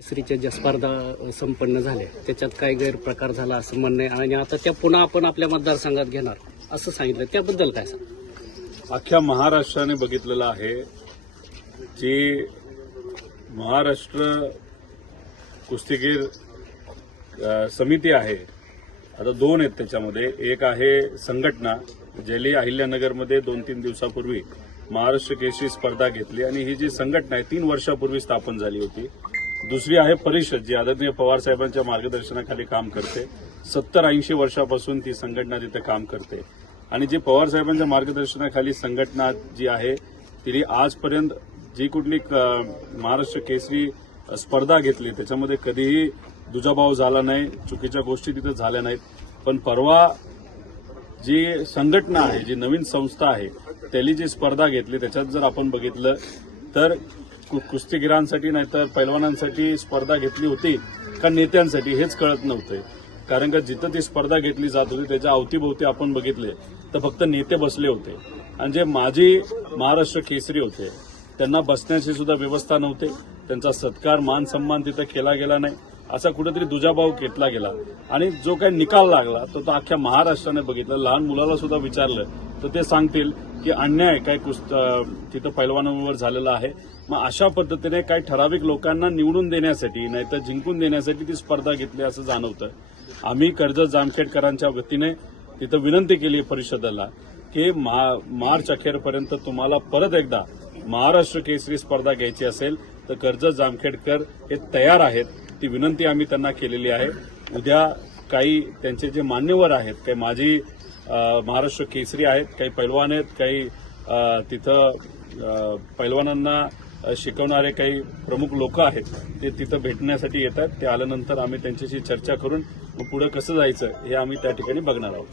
केसरीच्या ज्या स्पर्धा संपन्न झाल्या त्याच्यात काय गैरप्रकार झाला असं म्हणणं आहे. आणि आता त्या पुन्हा आपण आपल्या मतदारसंघात घेणार असं सांगितलं. त्याबद्दल काय सांग? अख्ख्या महाराष्ट्राने बघितलेलं आहे जी महाराष्ट्र कुस्तीगीर समिती आहे. आता दोन आहेत त्याच्यामध्ये. एक आहे संघटना जेली अहिल्यानगरमध्ये दोन तीन दिवसापूर्वी महाराष्ट्र केसरी स्पर्धा घेतली. आणि ही जी संघटना आहे तीन वर्षापूर्वी स्थापन झाली होती. दुसरी आहे परिषद जी आदरणीय पवार साहेबांच्या मार्गदर्शनाखाली काम करते. सत्तर ऐंशी वर्षापासून ती संघटना तिथे काम करते. आणि जी पवार साहेबांच्या मार्गदर्शनाखाली संघटना जी आहे तिने आजपर्यंत जी कुठली क- महाराष्ट्र केसरी स्पर्धा घेतली त्याच्यामध्ये कधीही दुजाभाव झाला नाही चुकीच्या गोष्टी तिथे झाल्या नाहीत. पण परवा जी संघटना आहे जी नवीन संस्था आहे त्याली जी स्पर्धा घेतली त्याच्यात जर आपण बघितलं तर कु- कुस्तीगिरांसाठी नाहीतर पैलवानांसाठी स्पर्धा घेतली होती का नेत्यांसाठी हेच कळत नव्हते. कारण का जिथं ती स्पर्धा घेतली जात होती त्याच्या अवतीभोवती आपण बघितले तर फक्त नेते बसले होते. आणि जे माजी महाराष्ट्र केसरी होते त्यांना बसण्याची सुद्धा व्यवस्था नव्हते. त्यांचा सत्कार मान सन्मान तिथं केला गेला नाही. असा कुठेतरी दुजाभाव घेतला गेला. आणि जो काही निकाल लागला तो तो अख्ख्या महाराष्ट्राने बघितला. लहान मुलाला सुद्धा विचारलं तर ते सांगतील की अन्याय काय कुस्त तिथं पैलवानांवर झालेला आहे. मग अशा पद्धतीने काही ठराविक लोकांना निवडून देण्यासाठी नाहीतर जिंकून देण्यासाठी ती स्पर्धा घेतली असं जाणवतं. आम्ही कर्जत जामखेडकरांच्या वतीने तिथं विनंती केली परिषदेला की मा- मार्च अखेरपर्यंत तुम्हाला परत एकदा महाराष्ट्र केसरी स्पर्धा घ्यायची असेल तर कर्जत जामखेडकर हे तयार आहेत. ती विनंती आम्ही त्यांना केलेली आहे. उद्या काही त्यांचे जे मान्यवर आहेत काही माजी महाराष्ट्र केसरी आहेत काही पैलवान आहेत काही तिथं पैलवानांना शिकवणारे काही प्रमुख लोक आहेत ते तिथं भेटण्यासाठी येतात. ते आल्यानंतर आम्ही त्यांच्याशी चर्चा करून मग पुढे कसं जायचं हे आम्ही त्या ठिकाणी बघणार आहोत.